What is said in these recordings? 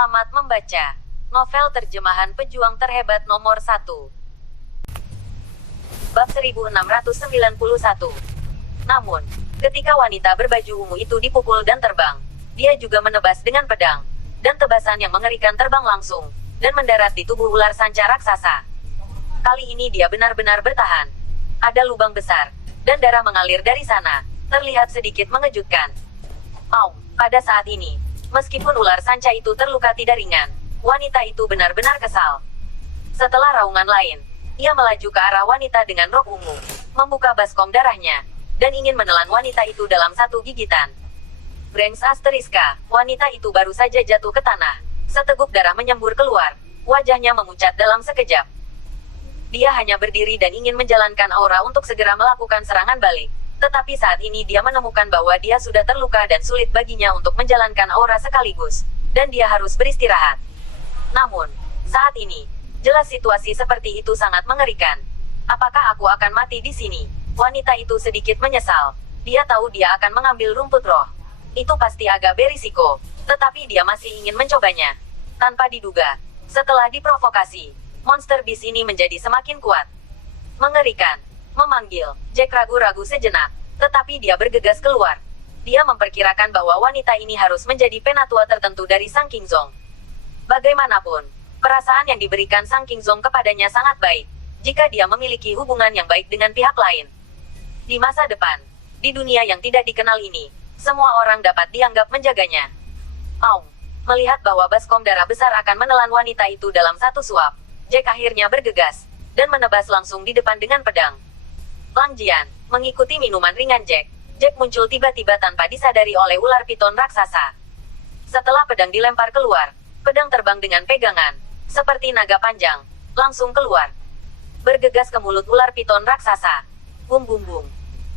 Selamat membaca novel terjemahan pejuang terhebat nomor 1. Bab 1691. Namun, ketika wanita berbaju ungu itu dipukul dan terbang, dia juga menebas dengan pedang, dan tebasan yang mengerikan terbang langsung, dan mendarat di tubuh ular sanca raksasa. Kali ini dia benar-benar bertahan. Ada lubang besar, dan darah mengalir dari sana, terlihat sedikit mengejutkan. Pada saat ini, meskipun ular sanca itu terluka tidak ringan, wanita itu benar-benar kesal. Setelah raungan lain, ia melaju ke arah wanita dengan rok ungu, membuka baskom darahnya, dan ingin menelan wanita itu dalam satu gigitan. Brengs asteriska, wanita itu baru saja jatuh ke tanah. Seteguk darah menyembur keluar, wajahnya memucat dalam sekejap. Dia hanya berdiri dan ingin menjalankan aura untuk segera melakukan serangan balik. Tetapi saat ini dia menemukan bahwa dia sudah terluka dan sulit baginya untuk menjalankan aura sekaligus, dan dia harus beristirahat. Namun, saat ini, jelas situasi seperti itu sangat mengerikan. Apakah aku akan mati di sini? Wanita itu sedikit menyesal. Dia tahu dia akan mengambil rumput roh. Itu pasti agak berisiko, tetapi dia masih ingin mencobanya. Tanpa diduga, setelah diprovokasi, monster beast ini menjadi semakin kuat. Mengerikan. Memanggil, Jack ragu-ragu sejenak, tetapi dia bergegas keluar. Dia memperkirakan bahwa wanita ini harus menjadi penatua tertentu dari Sang King Zong. Bagaimanapun, perasaan yang diberikan Sang King Zong kepadanya sangat baik, jika dia memiliki hubungan yang baik dengan pihak lain. Di masa depan, di dunia yang tidak dikenal ini, semua orang dapat dianggap menjaganya. Melihat bahwa baskom darah besar akan menelan wanita itu dalam satu suap, Jack akhirnya bergegas, dan menebas langsung di depan dengan pedang. Langjian, mengikuti minuman ringan Jack muncul tiba-tiba tanpa disadari oleh ular piton raksasa. Setelah pedang dilempar keluar, pedang terbang dengan pegangan, seperti naga panjang, langsung keluar. Bergegas ke mulut ular piton raksasa. Bum bum bum.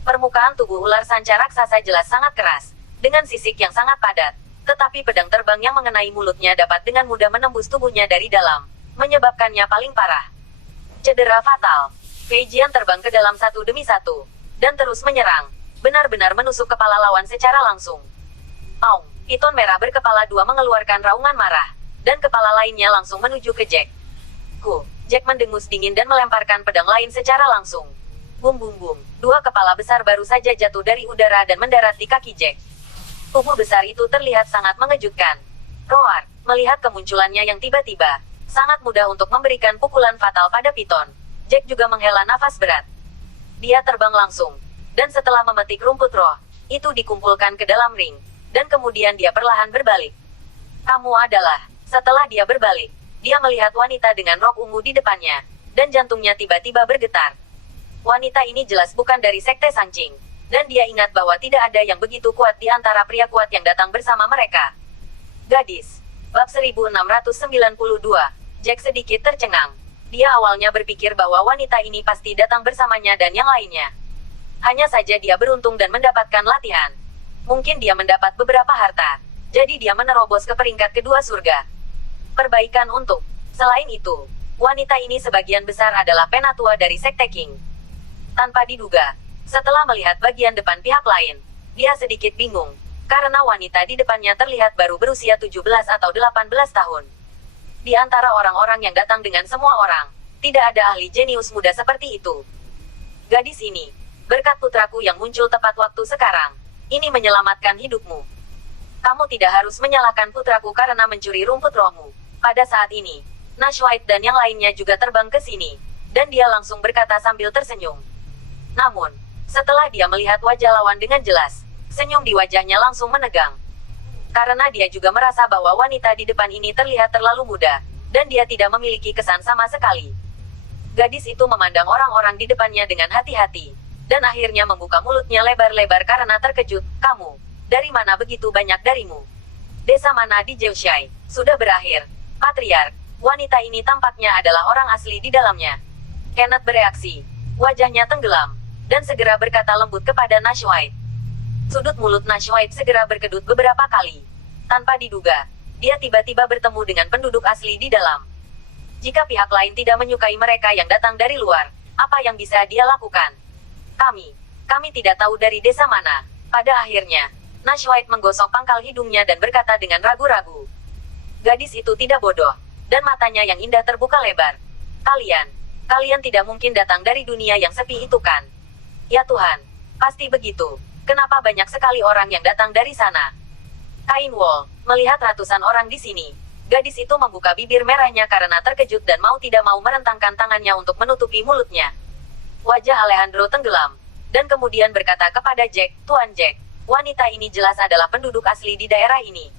Permukaan tubuh ular sanca raksasa jelas sangat keras, dengan sisik yang sangat padat, tetapi pedang terbang yang mengenai mulutnya dapat dengan mudah menembus tubuhnya dari dalam, menyebabkannya paling parah. Cedera fatal. Feijian terbang ke dalam satu demi satu, dan terus menyerang, benar-benar menusuk kepala lawan secara langsung. Piton merah berkepala dua mengeluarkan raungan marah, dan kepala lainnya langsung menuju ke Jack. Jack mendengus dingin dan melemparkan pedang lain secara langsung. Bum bum bum, dua kepala besar baru saja jatuh dari udara dan mendarat di kaki Jack. Tubuh besar itu terlihat sangat mengejutkan. Roar, melihat kemunculannya yang tiba-tiba, sangat mudah untuk memberikan pukulan fatal pada Piton. Jack juga menghela nafas berat. Dia terbang langsung, dan setelah memetik rumput roh, itu dikumpulkan ke dalam ring, dan kemudian dia perlahan berbalik. Setelah dia berbalik, dia melihat wanita dengan rok ungu di depannya, dan jantungnya tiba-tiba bergetar. Wanita ini jelas bukan dari sekte Sanqing, dan dia ingat bahwa tidak ada yang begitu kuat di antara pria kuat yang datang bersama mereka. Gadis. Bab 1692. Jack sedikit tercengang. Dia awalnya berpikir bahwa wanita ini pasti datang bersamanya dan yang lainnya. Hanya saja dia beruntung dan mendapatkan latihan. Mungkin dia mendapat beberapa harta, jadi dia menerobos ke peringkat kedua surga. Perbaikan untuk. Selain itu, wanita ini sebagian besar adalah penatua dari Sekte King. Tanpa diduga, setelah melihat bagian depan pihak lain, dia sedikit bingung, karena wanita di depannya terlihat baru berusia 17 atau 18 tahun. Di antara orang-orang yang datang dengan semua orang, tidak ada ahli jenius muda seperti itu. Gadis ini, berkat putraku yang muncul tepat waktu sekarang, ini menyelamatkan hidupmu. Kamu tidak harus menyalahkan putraku karena mencuri rumput rohmu. Pada saat ini, Nash White dan yang lainnya juga terbang ke sini, dan dia langsung berkata sambil tersenyum. Namun, setelah dia melihat wajah lawan dengan jelas, senyum di wajahnya langsung menegang. Karena dia juga merasa bahwa wanita di depan ini terlihat terlalu muda, dan dia tidak memiliki kesan sama sekali. Gadis itu memandang orang-orang di depannya dengan hati-hati, dan akhirnya membuka mulutnya lebar-lebar karena terkejut. Kamu, dari mana begitu banyak darimu? Desa mana di Zhouxai? Sudah berakhir. Patriark, wanita ini tampaknya adalah orang asli di dalamnya. Kenneth bereaksi, wajahnya tenggelam, dan segera berkata lembut kepada Nash White. Sudut mulut Nash White segera berkedut beberapa kali. Tanpa diduga, dia tiba-tiba bertemu dengan penduduk asli di dalam. Jika pihak lain tidak menyukai mereka yang datang dari luar, apa yang bisa dia lakukan? Kami tidak tahu dari desa mana. Pada akhirnya, Nash White menggosok pangkal hidungnya dan berkata dengan ragu-ragu. Gadis itu tidak bodoh, dan matanya yang indah terbuka lebar. Kalian tidak mungkin datang dari dunia yang sepi itu kan? Ya Tuhan, pasti begitu. Kenapa banyak sekali orang yang datang dari sana? Kain Wall, melihat ratusan orang di sini. Gadis itu membuka bibir merahnya karena terkejut dan mau tidak mau merentangkan tangannya untuk menutupi mulutnya. Wajah Alejandro tenggelam, dan kemudian berkata kepada Jack, Tuan Jack, wanita ini jelas adalah penduduk asli di daerah ini.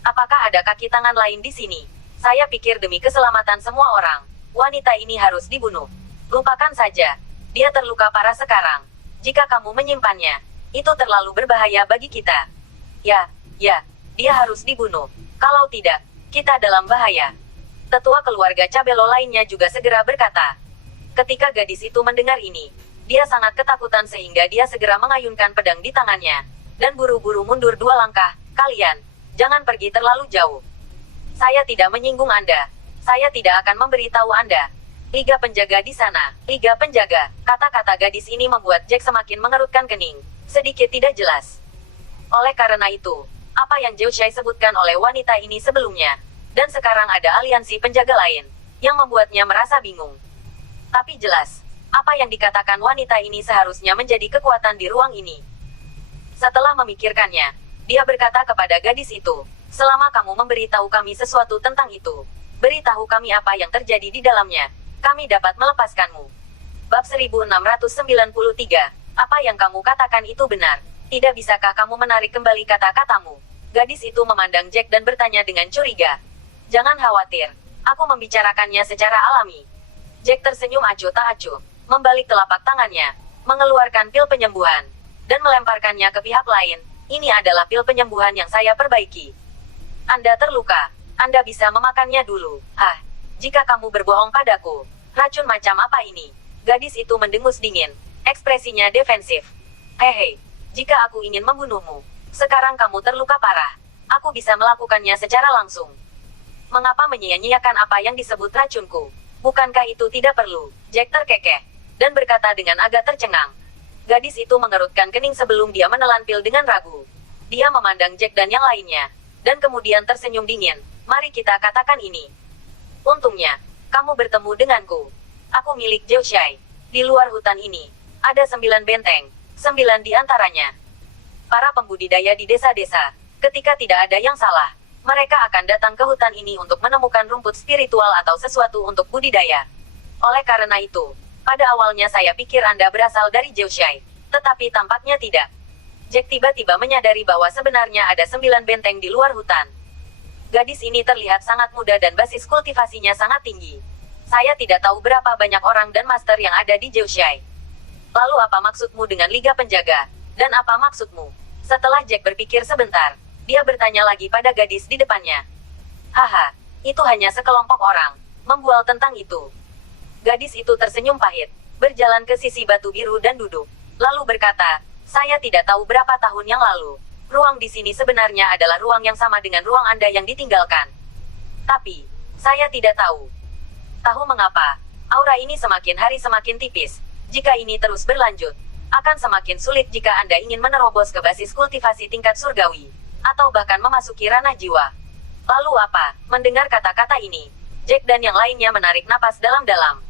Apakah ada kaki tangan lain di sini? Saya pikir demi keselamatan semua orang, wanita ini harus dibunuh. Lupakan saja, dia terluka parah sekarang. Jika kamu menyimpannya, itu terlalu berbahaya bagi kita. Ya, dia harus dibunuh. Kalau tidak, kita dalam bahaya. Tetua keluarga Cabello lainnya juga segera berkata. Ketika gadis itu mendengar ini, dia sangat ketakutan sehingga dia segera mengayunkan pedang di tangannya, dan buru-buru mundur 2 langkah. Kalian, jangan pergi terlalu jauh. Saya tidak menyinggung Anda. Saya tidak akan memberitahu Anda. Liga penjaga di sana, Liga penjaga. Kata-kata gadis ini membuat Jack semakin mengerutkan kening, sedikit tidak jelas. Oleh karena itu, apa yang Zhou Shai sebutkan oleh wanita ini sebelumnya, dan sekarang ada aliansi penjaga lain, yang membuatnya merasa bingung. Tapi jelas, apa yang dikatakan wanita ini seharusnya menjadi kekuatan di ruang ini. Setelah memikirkannya, dia berkata kepada gadis itu, selama kamu memberitahu kami sesuatu tentang itu, beritahu kami apa yang terjadi di dalamnya, kami dapat melepaskanmu. Bab 1693, apa yang kamu katakan itu benar. Tidak bisakah kamu menarik kembali kata-katamu? Gadis itu memandang Jack dan bertanya dengan curiga. Jangan khawatir, aku membicarakannya secara alami. Jack tersenyum acuh tak acuh, membalik telapak tangannya, mengeluarkan pil penyembuhan, dan melemparkannya ke pihak lain. Ini adalah pil penyembuhan yang saya perbaiki. Anda terluka, Anda bisa memakannya dulu. Jika kamu berbohong padaku, racun macam apa ini? Gadis itu mendengus dingin, ekspresinya defensif. Hehe, jika aku ingin membunuhmu, sekarang kamu terluka parah, aku bisa melakukannya secara langsung. Mengapa menyia-nyiakan apa yang disebut racunku? Bukankah itu tidak perlu? Jack terkekeh, dan berkata dengan agak tercengang. Gadis itu mengerutkan kening sebelum dia menelan pil dengan ragu. Dia memandang Jack dan yang lainnya, dan kemudian tersenyum dingin. Mari kita katakan ini. Untungnya, kamu bertemu denganku. Aku milik Zhou Shai. Di luar hutan ini, ada 9 benteng, 9 di antaranya. Para pembudidaya di desa-desa, ketika tidak ada yang salah, mereka akan datang ke hutan ini untuk menemukan rumput spiritual atau sesuatu untuk budidaya. Oleh karena itu, pada awalnya saya pikir Anda berasal dari Zhou Shai, tetapi tampaknya tidak. Jack tiba-tiba menyadari bahwa sebenarnya ada 9 benteng di luar hutan. Gadis ini terlihat sangat muda dan basis kultivasinya sangat tinggi. Saya tidak tahu berapa banyak orang dan master yang ada di Zhou Shai. Lalu apa maksudmu dengan Liga Penjaga? Dan apa maksudmu? Setelah Jack berpikir sebentar, dia bertanya lagi pada gadis di depannya. Haha, itu hanya sekelompok orang membual tentang itu. Gadis itu tersenyum pahit, berjalan ke sisi batu biru dan duduk. Lalu berkata, saya tidak tahu berapa tahun yang lalu. Ruang di sini sebenarnya adalah ruang yang sama dengan ruang Anda yang ditinggalkan. Tapi, saya tidak tahu. Tahu mengapa? Aura ini semakin hari semakin tipis. Jika ini terus berlanjut, akan semakin sulit jika Anda ingin menerobos ke basis kultivasi tingkat surgawi, atau bahkan memasuki ranah jiwa. Lalu apa? Mendengar kata-kata ini, Jack dan yang lainnya menarik napas dalam-dalam.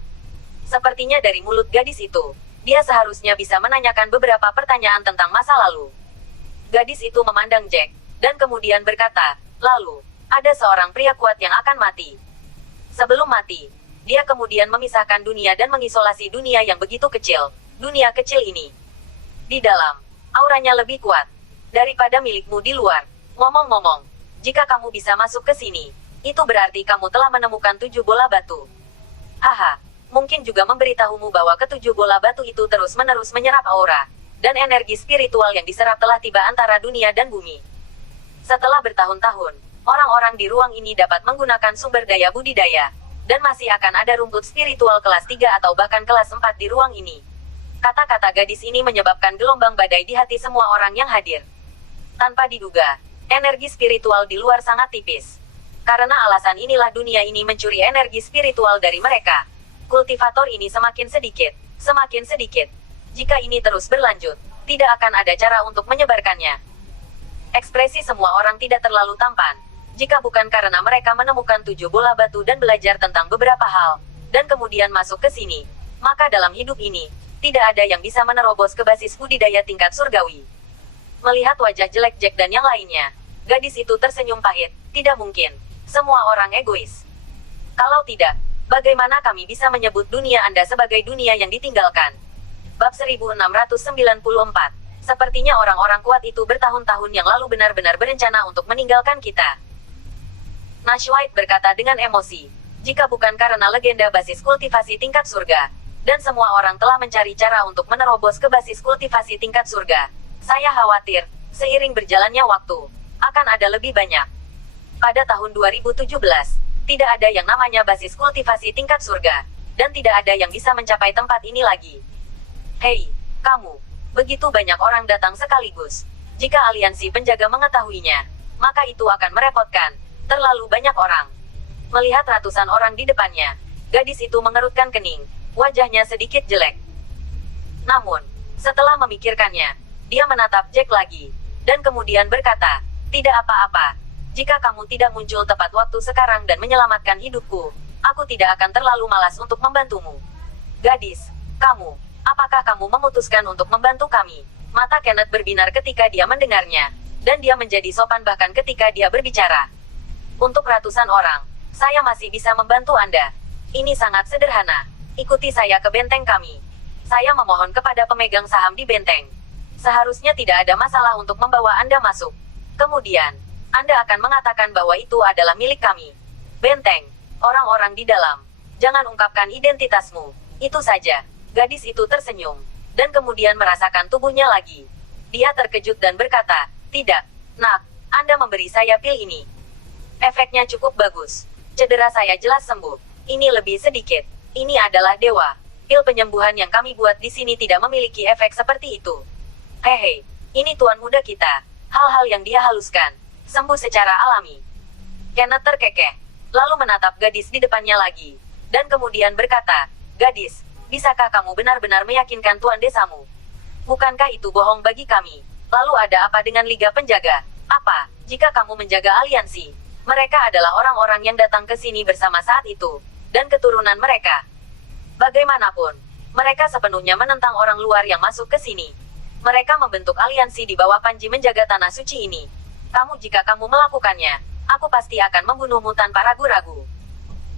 Sepertinya dari mulut gadis itu, dia seharusnya bisa menanyakan beberapa pertanyaan tentang masa lalu. Gadis itu memandang Jack, dan kemudian berkata, lalu, ada seorang pria kuat yang akan mati. Sebelum mati, dia kemudian memisahkan dunia dan mengisolasi dunia yang begitu kecil, dunia kecil ini. Di dalam, auranya lebih kuat daripada milikmu di luar. Ngomong-ngomong, jika kamu bisa masuk ke sini, itu berarti kamu telah menemukan 7 bola batu. Haha, mungkin juga memberitahumu bahwa ke-7 bola batu itu terus-menerus menyerap aura, dan energi spiritual yang diserap telah tiba antara dunia dan bumi. Setelah bertahun-tahun, orang-orang di ruang ini dapat menggunakan sumber daya budidaya, dan masih akan ada rumput spiritual kelas 3 atau bahkan kelas 4 di ruang ini. Kata-kata gadis ini menyebabkan gelombang badai di hati semua orang yang hadir. Tanpa diduga, energi spiritual di luar sangat tipis. Karena alasan inilah dunia ini mencuri energi spiritual dari mereka. Kultivator ini semakin sedikit. Jika ini terus berlanjut, tidak akan ada cara untuk menyebarkannya. Ekspresi semua orang tidak terlalu tampan. Jika bukan karena mereka menemukan 7 bola batu dan belajar tentang beberapa hal, dan kemudian masuk ke sini, maka dalam hidup ini, tidak ada yang bisa menerobos ke basis budidaya tingkat surgawi. Melihat wajah jelek Jack dan yang lainnya, gadis itu tersenyum pahit. Tidak mungkin. Semua orang egois. Kalau tidak, bagaimana kami bisa menyebut dunia Anda sebagai dunia yang ditinggalkan? Bab 1694. Sepertinya orang-orang kuat itu bertahun-tahun yang lalu benar-benar berencana untuk meninggalkan kita. Nash White berkata dengan emosi. Jika bukan karena legenda basis kultivasi tingkat surga, dan semua orang telah mencari cara untuk menerobos ke basis kultivasi tingkat surga, saya khawatir, seiring berjalannya waktu, akan ada lebih banyak. Pada tahun 2017, tidak ada yang namanya basis kultivasi tingkat surga, dan tidak ada yang bisa mencapai tempat ini lagi. Hei, kamu, begitu banyak orang datang sekaligus. Jika aliansi penjaga mengetahuinya, maka itu akan merepotkan. Terlalu banyak orang. Melihat ratusan orang di depannya, gadis itu mengerutkan kening, wajahnya sedikit jelek. Namun, setelah memikirkannya, dia menatap Jack lagi, dan kemudian berkata, tidak apa-apa. Jika kamu tidak muncul tepat waktu sekarang dan menyelamatkan hidupku, aku tidak akan terlalu malas untuk membantumu. Gadis, kamu, apakah kamu memutuskan untuk membantu kami? Mata Kenneth berbinar ketika dia mendengarnya, dan dia menjadi sopan bahkan ketika dia berbicara. Untuk ratusan orang, saya masih bisa membantu Anda. Ini sangat sederhana. Ikuti saya ke benteng kami. Saya memohon kepada pemegang saham di benteng. Seharusnya tidak ada masalah untuk membawa Anda masuk. Kemudian, Anda akan mengatakan bahwa itu adalah milik kami. Benteng, orang-orang di dalam. Jangan ungkapkan identitasmu. Itu saja. Gadis itu tersenyum, dan kemudian merasakan tubuhnya lagi. Dia terkejut dan berkata, tidak, nak, Anda memberi saya pil ini. Efeknya cukup bagus. Cedera saya jelas sembuh. Ini lebih sedikit. Ini adalah dewa. Pil penyembuhan yang kami buat di sini tidak memiliki efek seperti itu. Hehe, ini tuan muda kita. Hal-hal yang dia haluskan. Sembuh secara alami. Kenneth terkekeh. Lalu menatap gadis di depannya lagi. Dan kemudian berkata, gadis, bisakah kamu benar-benar meyakinkan tuan desamu? Bukankah itu bohong bagi kami? Lalu ada apa dengan Liga Penjaga? Apa, jika kamu menjaga aliansi? Mereka adalah orang-orang yang datang ke sini bersama saat itu, dan keturunan mereka. Bagaimanapun, mereka sepenuhnya menentang orang luar yang masuk ke sini. Mereka membentuk aliansi di bawah panji menjaga tanah suci ini. Jika kamu melakukannya, aku pasti akan membunuhmu tanpa ragu-ragu.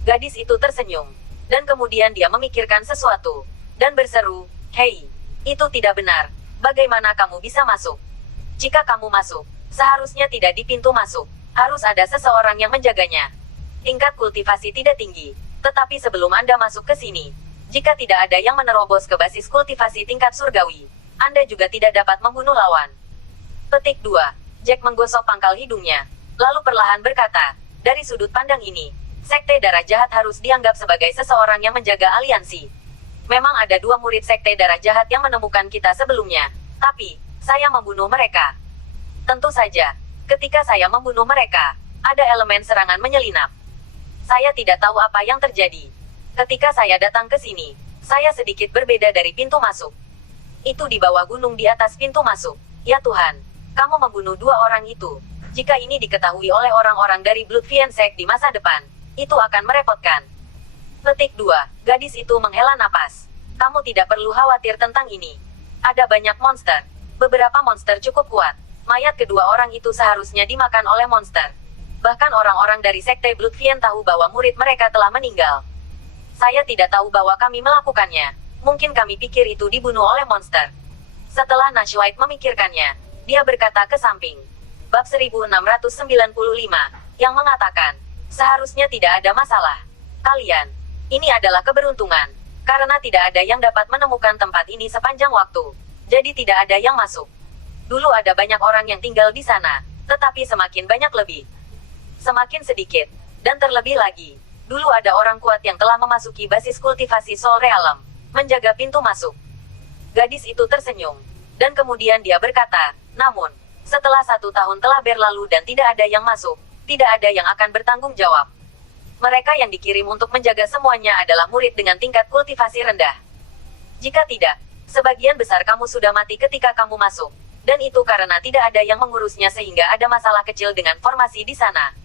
Gadis itu tersenyum, dan kemudian dia memikirkan sesuatu, dan berseru, hei, itu tidak benar. Bagaimana kamu bisa masuk? Jika kamu masuk, seharusnya tidak di pintu masuk. Harus ada seseorang yang menjaganya. Tingkat kultivasi tidak tinggi, tetapi sebelum Anda masuk ke sini, jika tidak ada yang menerobos ke basis kultivasi tingkat surgawi, Anda juga tidak dapat membunuh lawan. Petik 2. Jack menggosok pangkal hidungnya, lalu perlahan berkata, dari sudut pandang ini, Sekte Darah Jahat harus dianggap sebagai seseorang yang menjaga aliansi. Memang ada 2 murid Sekte Darah Jahat yang menemukan kita sebelumnya, tapi, saya membunuh mereka. Tentu saja. Ketika saya membunuh mereka, ada elemen serangan menyelinap. Saya tidak tahu apa yang terjadi. Ketika saya datang ke sini, saya sedikit berbeda dari pintu masuk. Itu di bawah gunung di atas pintu masuk. Ya Tuhan, kamu membunuh 2 orang itu. Jika ini diketahui oleh orang-orang dari Blood Fiend di masa depan, itu akan merepotkan. Petik 2. Gadis itu menghela napas. Kamu tidak perlu khawatir tentang ini. Ada banyak monster. Beberapa monster cukup kuat. Mayat kedua orang itu seharusnya dimakan oleh monster. Bahkan orang-orang dari Sekte Blood Fiend tahu bahwa murid mereka telah meninggal. Saya tidak tahu bahwa kami melakukannya. Mungkin kami pikir itu dibunuh oleh monster. Setelah Nash White memikirkannya, dia berkata ke samping. Bab 1695, yang mengatakan, seharusnya tidak ada masalah. Kalian, ini adalah keberuntungan. Karena tidak ada yang dapat menemukan tempat ini sepanjang waktu. Jadi tidak ada yang masuk. Dulu ada banyak orang yang tinggal di sana, tetapi semakin banyak lebih. Semakin sedikit, dan terlebih lagi. Dulu ada orang kuat yang telah memasuki basis kultivasi Soul Realm, menjaga pintu masuk. Gadis itu tersenyum, dan kemudian dia berkata, namun, setelah 1 tahun telah berlalu dan tidak ada yang masuk, tidak ada yang akan bertanggung jawab. Mereka yang dikirim untuk menjaga semuanya adalah murid dengan tingkat kultivasi rendah. Jika tidak, sebagian besar kamu sudah mati ketika kamu masuk. Dan itu karena tidak ada yang mengurusnya sehingga ada masalah kecil dengan formasi di sana.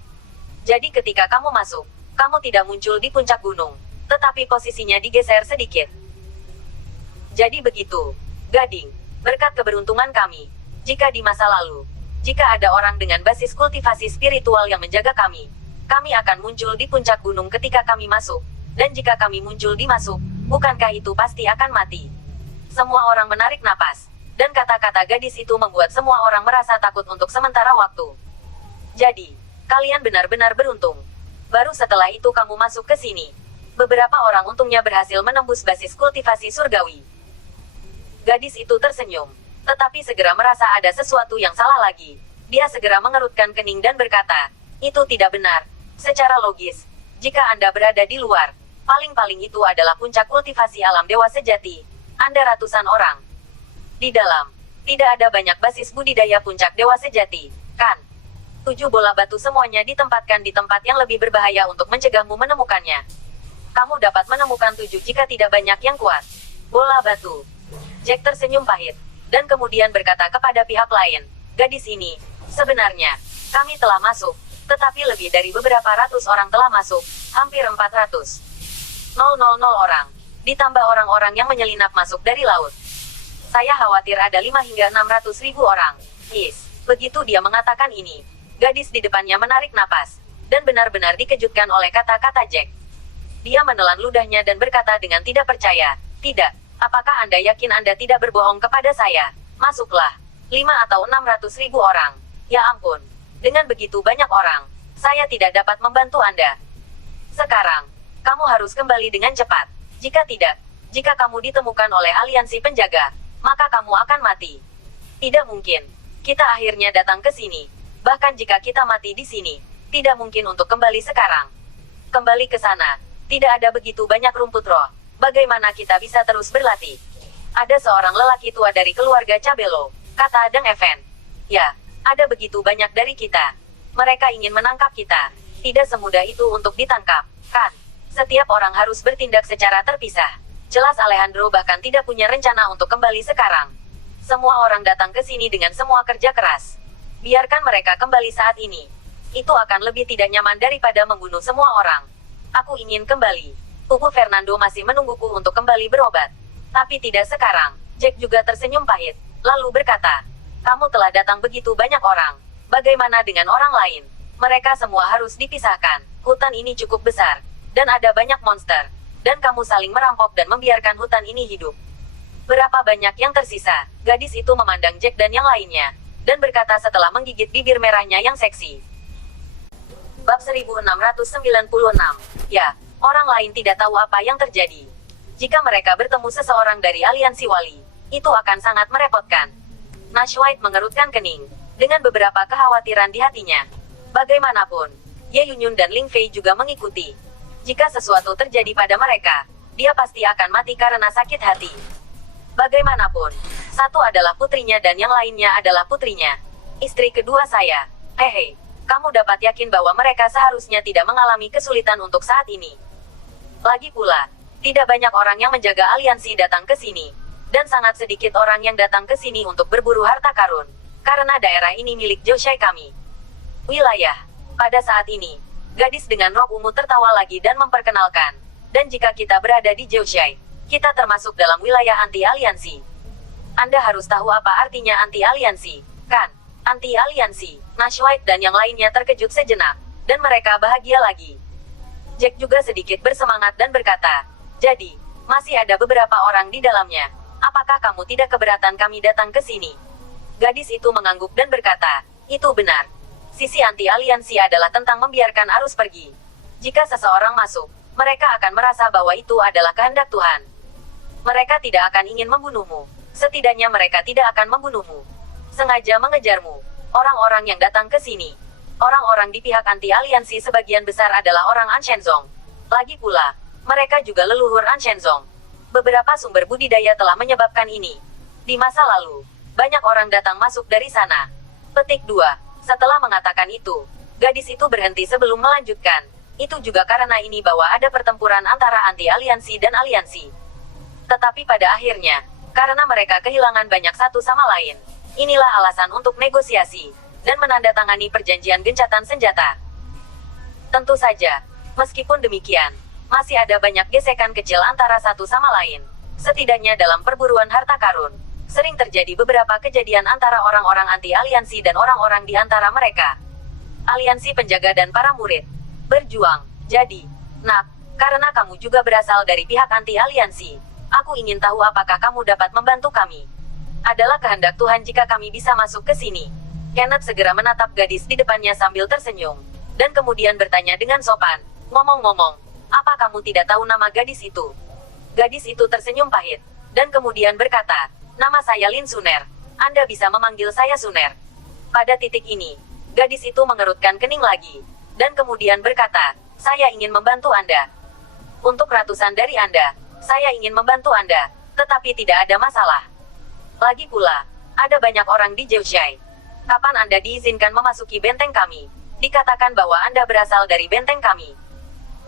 Jadi ketika kamu masuk, kamu tidak muncul di puncak gunung, tetapi posisinya digeser sedikit. Jadi begitu, Gading. Berkat keberuntungan kami, jika di masa lalu, jika ada orang dengan basis kultivasi spiritual yang menjaga kami akan muncul di puncak gunung ketika kami masuk, dan jika kami muncul di masuk, bukankah itu pasti akan mati? Semua orang menarik napas, dan kata-kata gadis itu membuat semua orang merasa takut untuk sementara waktu. Jadi, kalian benar-benar beruntung. Baru setelah itu kamu masuk ke sini. Beberapa orang untungnya berhasil menembus basis kultivasi surgawi. Gadis itu tersenyum, tetapi segera merasa ada sesuatu yang salah lagi. Dia segera mengerutkan kening dan berkata, itu tidak benar. Secara logis, jika Anda berada di luar, paling-paling itu adalah puncak kultivasi alam dewa sejati. Anda ratusan orang. Di dalam, tidak ada banyak basis budidaya puncak dewa sejati, kan? 7 bola batu semuanya ditempatkan di tempat yang lebih berbahaya untuk mencegahmu menemukannya. Kamu dapat menemukan 7 jika tidak banyak yang kuat. Bola batu. Jack tersenyum pahit, dan kemudian berkata kepada pihak lain, gadis ini, sebenarnya, kami telah masuk, tetapi lebih dari beberapa ratus orang telah masuk, hampir 400. 000 orang, ditambah orang-orang yang menyelinap masuk dari laut. Saya khawatir ada 5 hingga 600 ribu orang. Begitu dia mengatakan ini, gadis di depannya menarik napas, dan benar-benar dikejutkan oleh kata-kata Jack. Dia menelan ludahnya dan berkata dengan tidak percaya, tidak. Apakah Anda yakin Anda tidak berbohong kepada saya? Masuklah. 5 atau 600 ribu orang. Ya ampun. Dengan begitu banyak orang, saya tidak dapat membantu Anda. Sekarang, kamu harus kembali dengan cepat. Jika tidak, jika kamu ditemukan oleh aliansi penjaga, maka kamu akan mati. Tidak mungkin. Kita akhirnya datang ke sini. Bahkan jika kita mati di sini, tidak mungkin untuk kembali sekarang. Kembali ke sana. Tidak ada begitu banyak rumput roh. Bagaimana kita bisa terus berlatih? Ada seorang lelaki tua dari keluarga Cabelo, kata Deng Even. Ya, ada begitu banyak dari kita. Mereka ingin menangkap kita. Tidak semudah itu untuk ditangkap, kan? Setiap orang harus bertindak secara terpisah. Jelas Alejandro bahkan tidak punya rencana untuk kembali sekarang. Semua orang datang ke sini dengan semua kerja keras. Biarkan mereka kembali saat ini. Itu akan lebih tidak nyaman daripada membunuh semua orang. Aku ingin kembali. Tubuh Fernando masih menungguku untuk kembali berobat. Tapi tidak sekarang. Jack juga tersenyum pahit, lalu berkata, kamu telah datang begitu banyak orang. Bagaimana dengan orang lain? Mereka semua harus dipisahkan. Hutan ini cukup besar, dan ada banyak monster. Dan kamu saling merampok dan membiarkan hutan ini hidup. Berapa banyak yang tersisa? Gadis itu memandang Jack dan yang lainnya, dan berkata setelah menggigit bibir merahnya yang seksi. Bab 1696. Ya. Orang lain tidak tahu apa yang terjadi. Jika mereka bertemu seseorang dari aliansi wali, itu akan sangat merepotkan. Nash White mengerutkan kening, dengan beberapa kekhawatiran di hatinya. Bagaimanapun, Ye Yunyun dan Ling Fei juga mengikuti. Jika sesuatu terjadi pada mereka, dia pasti akan mati karena sakit hati. Bagaimanapun, satu adalah putrinya dan yang lainnya adalah putrinya. Istri kedua saya. Hehe, kamu dapat yakin bahwa mereka seharusnya tidak mengalami kesulitan untuk saat ini. Lagi pula, tidak banyak orang yang menjaga aliansi datang ke sini, dan sangat sedikit orang yang datang ke sini untuk berburu harta karun, karena daerah ini milik Joshai kami. Wilayah. Pada saat ini, gadis dengan rok ungu tertawa lagi dan memperkenalkan, dan jika kita berada di Joshai, kita termasuk dalam wilayah anti-aliansi. Anda harus tahu apa artinya anti-aliansi, kan? Anti-aliansi. Nash White dan yang lainnya terkejut sejenak, dan mereka bahagia lagi. Jack juga sedikit bersemangat dan berkata, jadi, masih ada beberapa orang di dalamnya. Apakah kamu tidak keberatan kami datang ke sini? Gadis itu mengangguk dan berkata, itu benar. Sisi anti-aliansi adalah tentang membiarkan arus pergi. Jika seseorang masuk, mereka akan merasa bahwa itu adalah kehendak Tuhan. Mereka tidak akan ingin membunuhmu. Setidaknya mereka tidak akan membunuhmu. Sengaja mengejarmu. Orang-orang yang datang ke sini. Orang-orang di pihak anti-aliansi sebagian besar adalah orang Anshenzong. Lagi pula, mereka juga leluhur Anshenzong. Beberapa sumber budidaya telah menyebabkan ini. Di masa lalu, banyak orang datang masuk dari sana. Petik 2. Setelah mengatakan itu, gadis itu berhenti sebelum melanjutkan. Itu juga karena ini bahwa ada pertempuran antara anti-aliansi dan aliansi. Tetapi pada akhirnya, karena mereka kehilangan banyak satu sama lain, inilah alasan untuk negosiasi dan menandatangani perjanjian gencatan senjata. Tentu saja. Meskipun demikian, masih ada banyak gesekan kecil antara satu sama lain. Setidaknya dalam perburuan harta karun, sering terjadi beberapa kejadian antara orang-orang anti-aliansi dan orang-orang di antara mereka. Aliansi penjaga dan para murid berjuang. Jadi, Nak, karena kamu juga berasal dari pihak anti-aliansi, aku ingin tahu apakah kamu dapat membantu kami. Adalah kehendak Tuhan jika kami bisa masuk ke sini. Kenneth segera menatap gadis di depannya sambil tersenyum, dan kemudian bertanya dengan sopan, ngomong-ngomong, apa kamu tidak tahu nama gadis itu? Gadis itu tersenyum pahit, dan kemudian berkata, nama saya Lin Suner. Anda bisa memanggil saya Suner. Pada titik ini, gadis itu mengerutkan kening lagi, dan kemudian berkata, saya ingin membantu Anda. Untuk ratusan dari Anda, saya ingin membantu Anda, tetapi tidak ada masalah. Lagi pula, ada banyak orang di Zhoushai. Kapan Anda diizinkan memasuki benteng kami? Dikatakan bahwa Anda berasal dari benteng kami.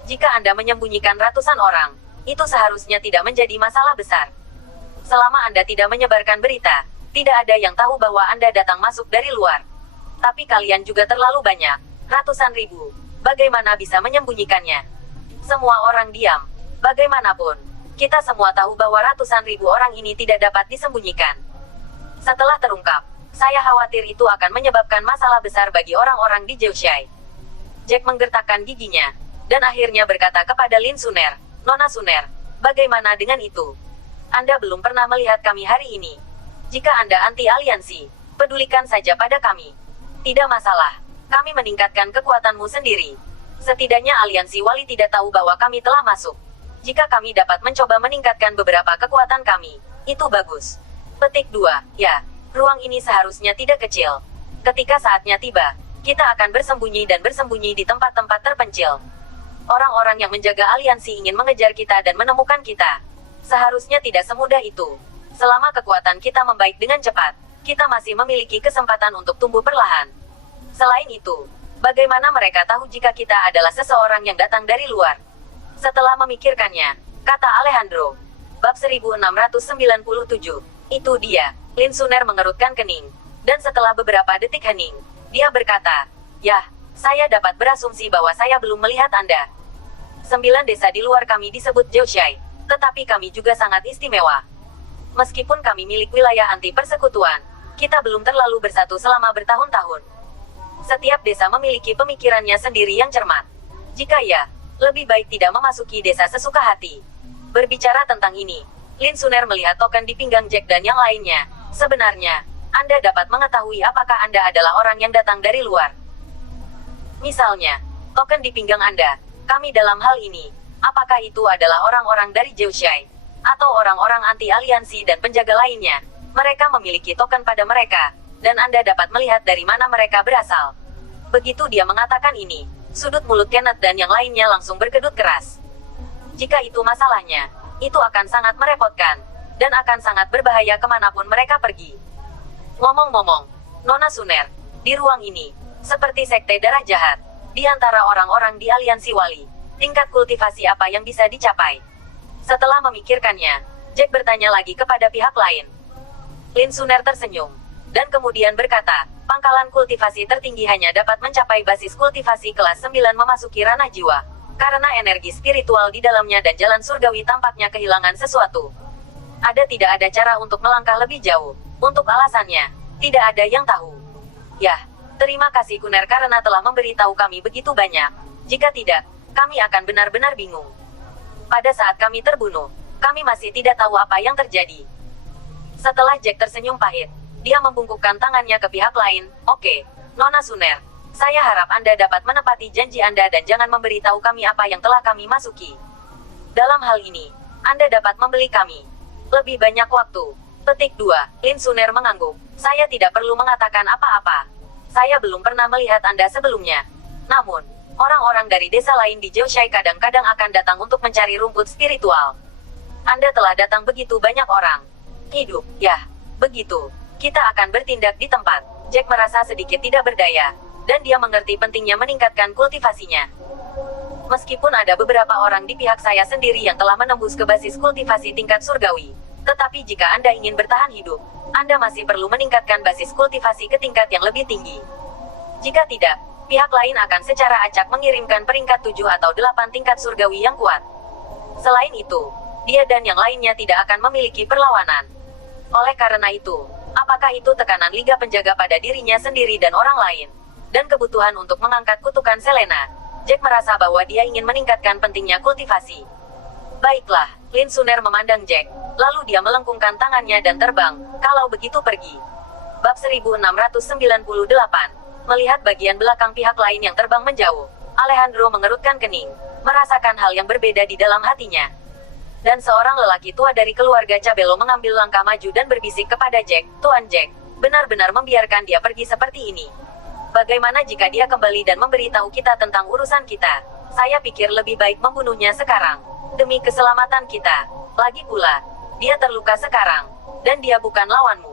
Jika Anda menyembunyikan ratusan orang, itu seharusnya tidak menjadi masalah besar. Selama Anda tidak menyebarkan berita, tidak ada yang tahu bahwa Anda datang masuk dari luar. Tapi kalian juga terlalu banyak, ratusan ribu. Bagaimana bisa menyembunyikannya? Semua orang diam. Bagaimanapun, kita semua tahu bahwa ratusan ribu orang ini tidak dapat disembunyikan. Setelah terungkap, saya khawatir itu akan menyebabkan masalah besar bagi orang-orang di Zhoushai. Jack menggertakkan giginya, dan akhirnya berkata kepada Lin Suner, Nona Suner, bagaimana dengan itu? Anda belum pernah melihat kami hari ini. Jika Anda anti-aliansi, pedulikan saja pada kami. Tidak masalah. Kami meningkatkan kekuatanmu sendiri. Setidaknya aliansi wali tidak tahu bahwa kami telah masuk. Jika kami dapat mencoba meningkatkan beberapa kekuatan kami, itu bagus. Petik 2. Ya, ruang ini seharusnya tidak kecil. Ketika saatnya tiba, kita akan bersembunyi dan bersembunyi di tempat-tempat terpencil. Orang-orang yang menjaga aliansi ingin mengejar kita dan menemukan kita. Seharusnya tidak semudah itu. Selama kekuatan kita membaik dengan cepat, kita masih memiliki kesempatan untuk tumbuh perlahan. Selain itu, bagaimana mereka tahu jika kita adalah seseorang yang datang dari luar? Setelah memikirkannya, kata Alejandro. Bab 1697. Itu dia. Lin Suner mengerutkan kening. Dan setelah beberapa detik hening, dia berkata, Yah, saya dapat berasumsi bahwa saya belum melihat Anda. 9 desa di luar kami disebut Zhoushai, tetapi kami juga sangat istimewa. Meskipun kami milik wilayah anti persekutuan, kita belum terlalu bersatu selama bertahun-tahun. Setiap desa memiliki pemikirannya sendiri yang cermat. Jika ya, lebih baik tidak memasuki desa sesuka hati. Berbicara tentang ini, Lin Suner melihat token di pinggang Jack dan yang lainnya. Sebenarnya, Anda dapat mengetahui apakah Anda adalah orang yang datang dari luar. Misalnya, token di pinggang Anda, kami dalam hal ini, apakah itu adalah orang-orang dari Zhoushai? Atau orang-orang anti-aliansi dan penjaga lainnya? Mereka memiliki token pada mereka, dan Anda dapat melihat dari mana mereka berasal. Begitu dia mengatakan ini, sudut mulut Kenneth dan yang lainnya langsung berkedut keras. Jika itu masalahnya, itu akan sangat merepotkan, dan akan sangat berbahaya kemanapun mereka pergi. Ngomong-ngomong, Nona Suner, di ruang ini, seperti sekte darah jahat, di antara orang-orang di aliansi wali, tingkat kultivasi apa yang bisa dicapai? Setelah memikirkannya, Jack bertanya lagi kepada pihak lain. Lin Suner tersenyum, dan kemudian berkata, pangkalan kultivasi tertinggi hanya dapat mencapai basis kultivasi kelas 9 memasuki ranah jiwa, karena energi spiritual di dalamnya dan jalan surgawi tampaknya kehilangan sesuatu. Tidak ada cara untuk melangkah lebih jauh. Untuk alasannya, tidak ada yang tahu. Yah, terima kasih Kuner karena telah memberitahu kami begitu banyak. Jika tidak, kami akan benar-benar bingung. Pada saat kami terbunuh, kami masih tidak tahu apa yang terjadi. Setelah Jack tersenyum pahit, dia membungkukkan tangannya ke pihak lain. Oke, Nona Suner, saya harap Anda dapat menepati janji Anda dan jangan memberitahu kami apa yang telah kami masuki. Dalam hal ini, Anda dapat membeli kami lebih banyak waktu. Petik 2. Lin Suner mengangguk. Saya tidak perlu mengatakan apa-apa. Saya belum pernah melihat Anda sebelumnya. Namun, orang-orang dari desa lain di Zhoushai kadang-kadang akan datang untuk mencari rumput spiritual. Anda telah datang begitu banyak orang. Hidup, ya, begitu. Kita akan bertindak di tempat. Jack merasa sedikit tidak berdaya, dan dia mengerti pentingnya meningkatkan kultivasinya. Meskipun ada beberapa orang di pihak saya sendiri yang telah menembus ke basis kultivasi tingkat surgawi, tetapi jika Anda ingin bertahan hidup, Anda masih perlu meningkatkan basis kultivasi ke tingkat yang lebih tinggi. Jika tidak, pihak lain akan secara acak mengirimkan peringkat 7 atau 8 tingkat surgawi yang kuat. Selain itu, dia dan yang lainnya tidak akan memiliki perlawanan. Oleh karena itu, apakah itu tekanan Liga Penjaga pada dirinya sendiri dan orang lain, dan kebutuhan untuk mengangkat kutukan Selena, Jack merasa bahwa dia ingin meningkatkan pentingnya kultivasi. Baiklah, Lin Suner memandang Jack, lalu dia melengkungkan tangannya dan terbang, kalau begitu pergi. Bab 1698. Melihat bagian belakang pihak lain yang terbang menjauh, Alejandro mengerutkan kening, merasakan hal yang berbeda di dalam hatinya. Dan seorang lelaki tua dari keluarga Cabello mengambil langkah maju dan berbisik kepada Jack, "Tuan Jack, benar-benar membiarkan dia pergi seperti ini. Bagaimana jika dia kembali dan memberitahu kita tentang urusan kita? Saya pikir lebih baik membunuhnya sekarang. Demi keselamatan kita. Lagi pula, dia terluka sekarang, dan dia bukan lawanmu."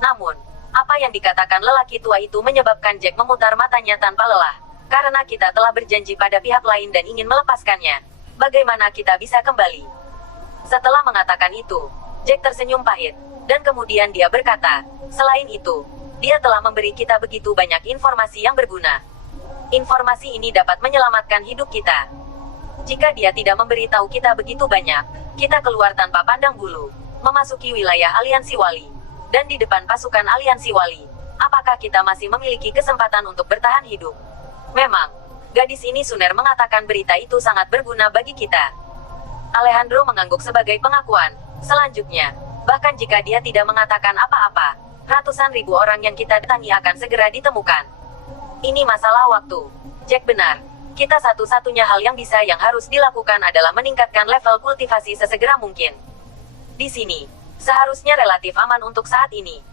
Namun, apa yang dikatakan lelaki tua itu menyebabkan Jack memutar matanya tanpa lelah. Karena kita telah berjanji pada pihak lain dan ingin melepaskannya. Bagaimana kita bisa kembali? Setelah mengatakan itu, Jack tersenyum pahit, dan kemudian dia berkata, "Selain itu, dia telah memberi kita begitu banyak informasi yang berguna. Informasi ini dapat menyelamatkan hidup kita. Jika dia tidak memberitahu kita begitu banyak, kita keluar tanpa pandang bulu, memasuki wilayah aliansi wali, dan di depan pasukan aliansi wali. Apakah kita masih memiliki kesempatan untuk bertahan hidup?" Memang, gadis ini Suner mengatakan berita itu sangat berguna bagi kita. Alejandro mengangguk sebagai pengakuan. Selanjutnya, bahkan jika dia tidak mengatakan apa-apa, ratusan ribu orang yang kita datangi akan segera ditemukan. Ini masalah waktu. Jack benar. Kita satu-satunya hal yang harus dilakukan adalah meningkatkan level kultivasi sesegera mungkin. Di sini, seharusnya relatif aman untuk saat ini.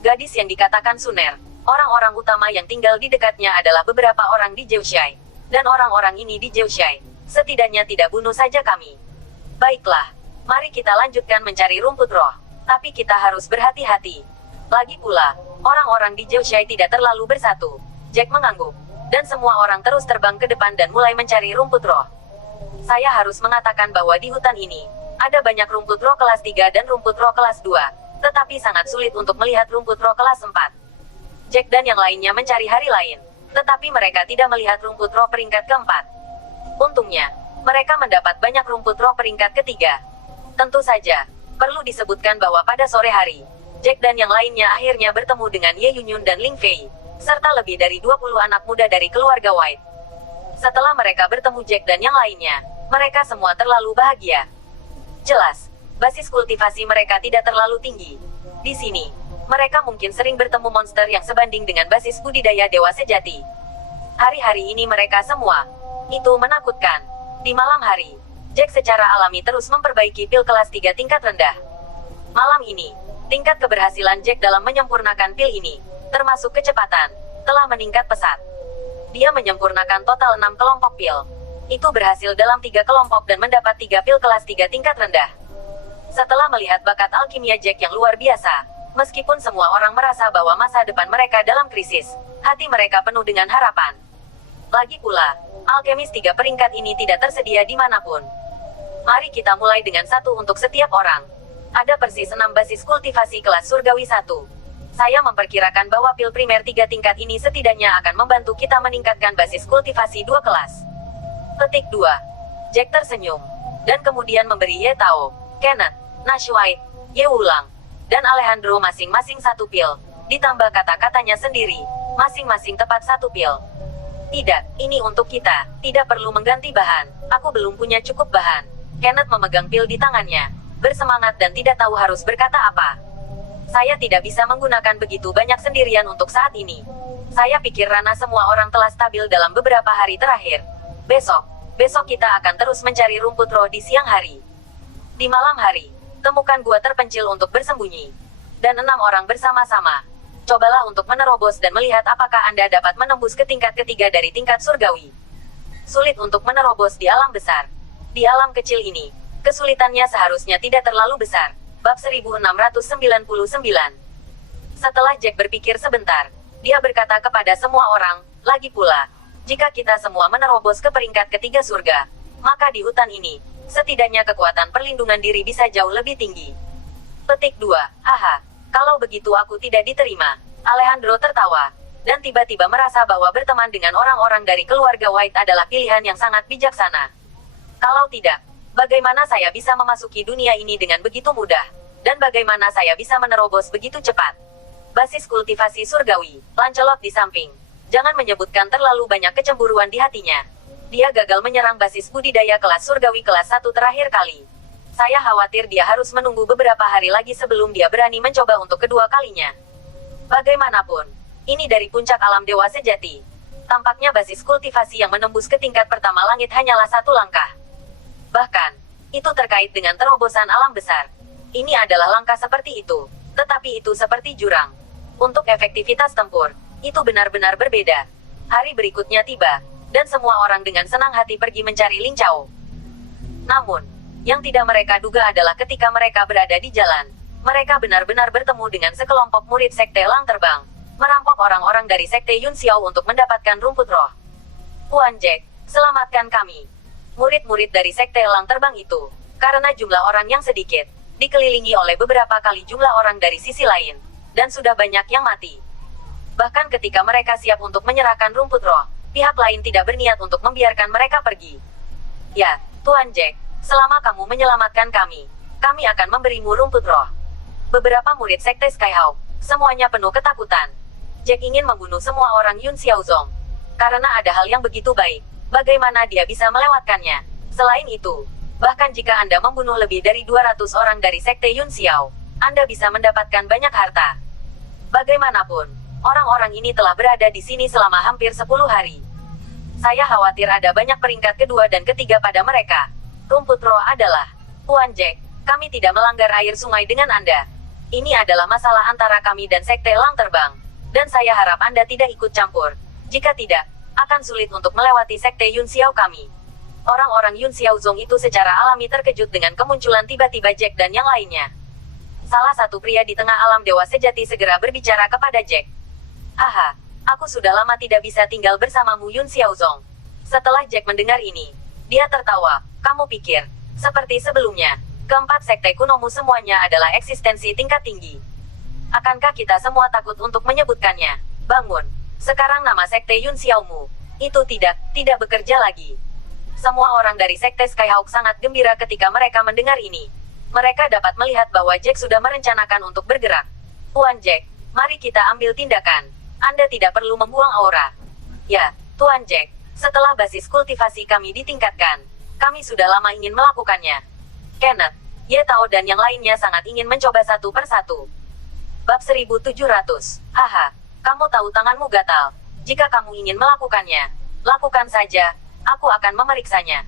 Gadis yang dikatakan Suner, orang-orang utama yang tinggal di dekatnya adalah beberapa orang di Zhouxai. Dan orang-orang ini di Zhouxai, setidaknya tidak bunuh saja kami. Baiklah, mari kita lanjutkan mencari rumput roh. Tapi kita harus berhati-hati. Lagi pula, orang-orang di Zhouxai tidak terlalu bersatu. Jack mengangguk. Dan semua orang terus terbang ke depan dan mulai mencari rumput roh. Saya harus mengatakan bahwa di hutan ini, ada banyak rumput roh kelas 3 dan rumput roh kelas 2. Tetapi sangat sulit untuk melihat rumput roh kelas 4. Jack dan yang lainnya mencari hari lain. Tetapi mereka tidak melihat rumput roh peringkat keempat. Untungnya, mereka mendapat banyak rumput roh peringkat ketiga. Tentu saja, perlu disebutkan bahwa pada sore hari, Jack dan yang lainnya akhirnya bertemu dengan Ye Yunyun dan Ling Fei, serta lebih dari 20 anak muda dari keluarga White. Setelah mereka bertemu Jack dan yang lainnya, mereka semua terlalu bahagia. Jelas, basis kultivasi mereka tidak terlalu tinggi. Di sini, mereka mungkin sering bertemu monster yang sebanding dengan basis budidaya dewa sejati. Hari-hari ini mereka semua, itu menakutkan. Di malam hari, Jack secara alami terus memperbaiki pil kelas 3 tingkat rendah. Malam ini, tingkat keberhasilan Jack dalam menyempurnakan pil ini, termasuk kecepatan, telah meningkat pesat. Dia menyempurnakan total 6 kelompok pil. Itu berhasil dalam 3 kelompok dan mendapat 3 pil kelas 3 tingkat rendah. Setelah melihat bakat alkimia Jack yang luar biasa, meskipun semua orang merasa bahwa masa depan mereka dalam krisis, hati mereka penuh dengan harapan. Lagi pula, alkemis 3 peringkat ini tidak tersedia dimanapun. Mari kita mulai dengan 1 untuk setiap orang. Ada persis 6 basis kultivasi kelas surgawi 1. Saya memperkirakan bahwa pil primer 3 tingkat ini setidaknya akan membantu kita meningkatkan basis kultivasi 2 kelas. Petik 2. Jack tersenyum. Dan kemudian memberi Ye Tao, Kenneth, Nash White, Ye Wulang, dan Alejandro masing-masing 1 pil. Ditambah kata-katanya sendiri, masing-masing tepat 1 pil. Tidak, ini untuk kita. Tidak perlu mengganti bahan. Aku belum punya cukup bahan. Kenneth memegang pil di tangannya, bersemangat dan tidak tahu harus berkata apa. Saya tidak bisa menggunakan begitu banyak sendirian untuk saat ini. Saya pikir Rana semua orang telah stabil dalam beberapa hari terakhir. Besok kita akan terus mencari rumput roh di siang hari. Di malam hari, temukan gua terpencil untuk bersembunyi. Dan 6 orang bersama-sama. Cobalah untuk menerobos dan melihat apakah Anda dapat menembus ke tingkat ketiga dari tingkat surgawi. Sulit untuk menerobos di alam besar. Di alam kecil ini, kesulitannya seharusnya tidak terlalu besar. Bab 1699. Setelah Jack berpikir sebentar, dia berkata kepada semua orang, lagi pula, jika kita semua menerobos ke peringkat ketiga surga, maka di hutan ini, setidaknya kekuatan perlindungan diri bisa jauh lebih tinggi. Petik 2. Haha. Kalau begitu aku tidak diterima. Alejandro tertawa. dan tiba-tiba merasa bahwa berteman dengan orang-orang dari keluarga White adalah pilihan yang sangat bijaksana. Kalau tidak, bagaimana saya bisa memasuki dunia ini dengan begitu mudah? Dan bagaimana saya bisa menerobos begitu cepat? Basis kultivasi surgawi, Lancelot di samping. Jangan menyebutkan terlalu banyak kecemburuan di hatinya. Dia gagal menyerang basis budidaya kelas surgawi kelas 1 terakhir kali. Saya khawatir dia harus menunggu beberapa hari lagi sebelum dia berani mencoba untuk kedua kalinya. Bagaimanapun, ini dari puncak alam dewa sejati. Tampaknya basis kultivasi yang menembus ke tingkat pertama langit hanyalah satu langkah. Bahkan, itu terkait dengan terobosan alam besar. Ini adalah langkah seperti itu, tetapi itu seperti jurang. Untuk efektivitas tempur, itu benar-benar berbeda. Hari berikutnya tiba, dan semua orang dengan senang hati pergi mencari Ling Chao. Namun, yang tidak mereka duga adalah ketika mereka berada di jalan, mereka benar-benar bertemu dengan sekelompok murid Sekte Elang Terbang, merampok orang-orang dari Sekte Yun Xiao untuk mendapatkan rumput roh. Tuan Jack, selamatkan kami. Murid-murid dari Sekte Elang Terbang itu, karena jumlah orang yang sedikit, dikelilingi oleh beberapa kali jumlah orang dari sisi lain, dan sudah banyak yang mati. Bahkan ketika mereka siap untuk menyerahkan rumput roh, pihak lain tidak berniat untuk membiarkan mereka pergi. Ya, Tuan Jack, selama kamu menyelamatkan kami akan memberimu rumput roh. Beberapa murid Sekte Skyhawk, semuanya penuh ketakutan. Jack ingin membunuh semua orang Yun Xiaozong. Karena ada hal yang begitu baik, bagaimana dia bisa melewatkannya? Selain itu, bahkan jika Anda membunuh lebih dari 200 orang dari Sekte Yun Xiao, Anda bisa mendapatkan banyak harta. Bagaimanapun, orang-orang ini telah berada di sini selama hampir 10 hari. Saya khawatir ada banyak peringkat kedua dan ketiga pada mereka. Rumput roh adalah, Tuan Jack, kami tidak melanggar air sungai dengan Anda. Ini adalah masalah antara kami dan Sekte Elang Terbang. Dan saya harap Anda tidak ikut campur. Jika tidak, akan sulit untuk melewati Sekte Yun Xiao kami. Orang-orang Yun Xiaozong itu secara alami terkejut dengan kemunculan tiba-tiba Jack dan yang lainnya. Salah satu pria di tengah alam dewa sejati segera berbicara kepada Jack. Haha, aku sudah lama tidak bisa tinggal bersamamu Yun Xiaozong. Setelah Jack mendengar ini, dia tertawa. Kamu pikir, seperti sebelumnya, keempat sekte kunomu semuanya adalah eksistensi tingkat tinggi. Akankah kita semua takut untuk menyebutkannya? Bangun. Sekarang nama Sekte Yun Xiaomu itu tidak bekerja lagi. Semua orang dari Sekte Skyhawk sangat gembira ketika mereka mendengar ini. Mereka dapat melihat bahwa Jack sudah merencanakan untuk bergerak. Tuan Jack, mari kita ambil tindakan. Anda tidak perlu membuang aura. Ya, Tuan Jack, setelah basis kultivasi kami ditingkatkan, kami sudah lama ingin melakukannya. Kenneth, Ye Tao dan yang lainnya sangat ingin mencoba satu persatu. Bab 1700. Haha, kamu tahu tanganmu gatal. Jika kamu ingin melakukannya, lakukan saja. Aku akan memeriksanya.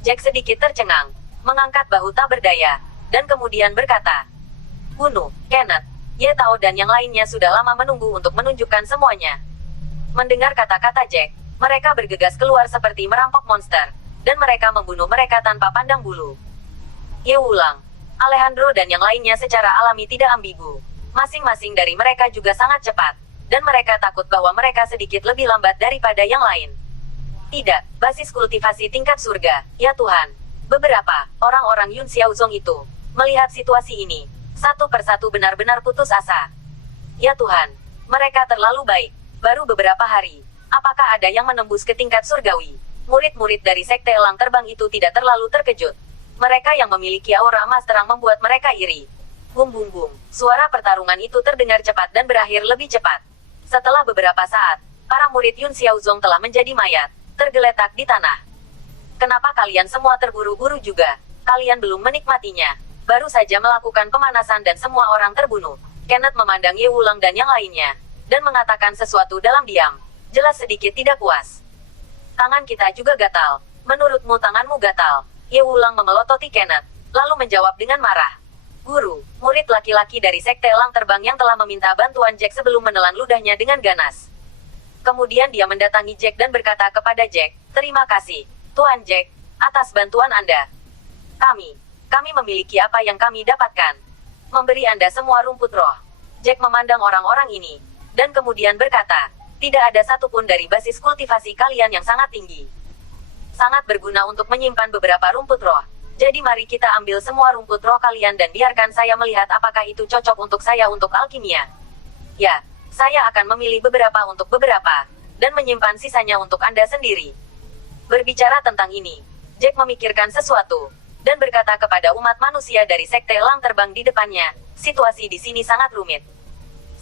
Jack sedikit tercengang, mengangkat bahu tak berdaya, dan kemudian berkata, bunuh, Kenneth. Ye Tao dan yang lainnya sudah lama menunggu untuk menunjukkan semuanya. Mendengar kata-kata Jack, mereka bergegas keluar seperti merampok monster, dan mereka membunuh mereka tanpa pandang bulu. Ye Wulang, Alejandro dan yang lainnya secara alami tidak ambigu. Masing-masing dari mereka juga sangat cepat, dan mereka takut bahwa mereka sedikit lebih lambat daripada yang lain. Tidak, basis kultivasi tingkat surga, ya Tuhan. Beberapa orang-orang Yun Xiaozong itu melihat situasi ini, satu persatu benar-benar putus asa. Ya Tuhan, mereka terlalu baik. Baru beberapa hari, apakah ada yang menembus ke tingkat surgawi? Murid-murid dari Sekte Elang Terbang itu tidak terlalu terkejut. Mereka yang memiliki aura emas terang membuat mereka iri. Bum bum bum, suara pertarungan itu terdengar cepat dan berakhir lebih cepat. Setelah beberapa saat, para murid Yun Xiaozong telah menjadi mayat, tergeletak di tanah. Kenapa kalian semua terburu-buru juga? Kalian belum menikmatinya. Baru saja melakukan pemanasan dan semua orang terbunuh. Kenneth memandang Ye Wulang dan yang lainnya, dan mengatakan sesuatu dalam diam. Jelas sedikit tidak puas. Tangan kita juga gatal. Menurutmu tanganmu gatal? Ye Wulang memelototi Kenneth, lalu menjawab dengan marah. Guru, murid laki-laki dari Sekte Elang Terbang yang telah meminta bantuan Jack sebelum menelan ludahnya dengan ganas. Kemudian dia mendatangi Jack dan berkata kepada Jack, terima kasih, Tuan Jack, atas bantuan Anda. Kami memiliki apa yang kami dapatkan. Memberi Anda semua rumput roh. Jack memandang orang-orang ini, dan kemudian berkata, tidak ada satupun dari basis kultivasi kalian yang sangat tinggi. Sangat berguna untuk menyimpan beberapa rumput roh. Jadi mari kita ambil semua rumput roh kalian dan biarkan saya melihat apakah itu cocok untuk saya untuk alkimia. Ya, Saya akan memilih beberapa untuk beberapa, dan menyimpan sisanya untuk Anda sendiri. Berbicara tentang ini, Jack memikirkan sesuatu, dan berkata kepada umat manusia dari Sekte Elang Terbang di depannya, situasi di sini sangat rumit.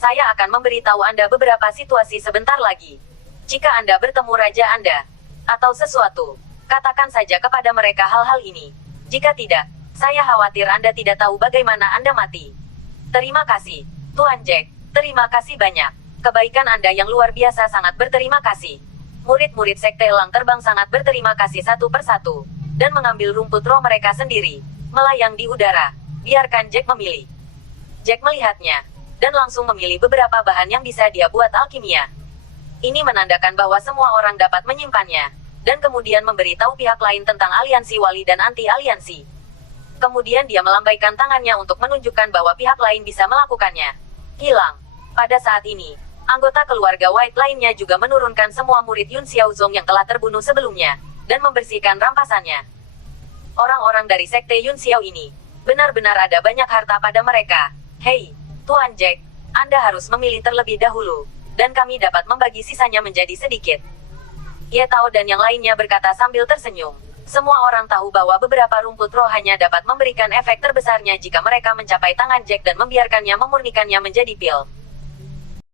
Saya akan memberitahu Anda beberapa situasi sebentar lagi. Jika Anda bertemu Raja Anda, atau sesuatu, katakan saja kepada mereka hal-hal ini. Jika tidak, saya khawatir Anda tidak tahu bagaimana Anda mati. Terima kasih, Tuan Jack. Terima kasih banyak. Kebaikan Anda yang luar biasa sangat berterima kasih. Murid-murid Sekte Elang Terbang sangat berterima kasih satu persatu, dan mengambil rumput roh mereka sendiri, melayang di udara. Biarkan Jack memilih. Jack melihatnya, dan langsung memilih beberapa bahan yang bisa dia buat alkimia. Ini menandakan bahwa semua orang dapat menyimpannya, dan kemudian memberitahu pihak lain tentang aliansi wali dan anti-aliansi. Kemudian dia melambaikan tangannya untuk menunjukkan bahwa pihak lain bisa melakukannya. Hilang. Pada saat ini, anggota keluarga White lainnya juga menurunkan semua murid Yun Xiaozong yang telah terbunuh sebelumnya, dan membersihkan rampasannya. Orang-orang dari Sekte Yun Xiao ini, benar-benar ada banyak harta pada mereka. Hei, Tuan Jack, Anda harus memilih terlebih dahulu, dan kami dapat membagi sisanya menjadi sedikit. Ye Tao dan yang lainnya berkata sambil tersenyum. Semua orang tahu bahwa beberapa rumput roh hanya dapat memberikan efek terbesarnya jika mereka mencapai tangan Jack dan membiarkannya memurnikannya menjadi pil.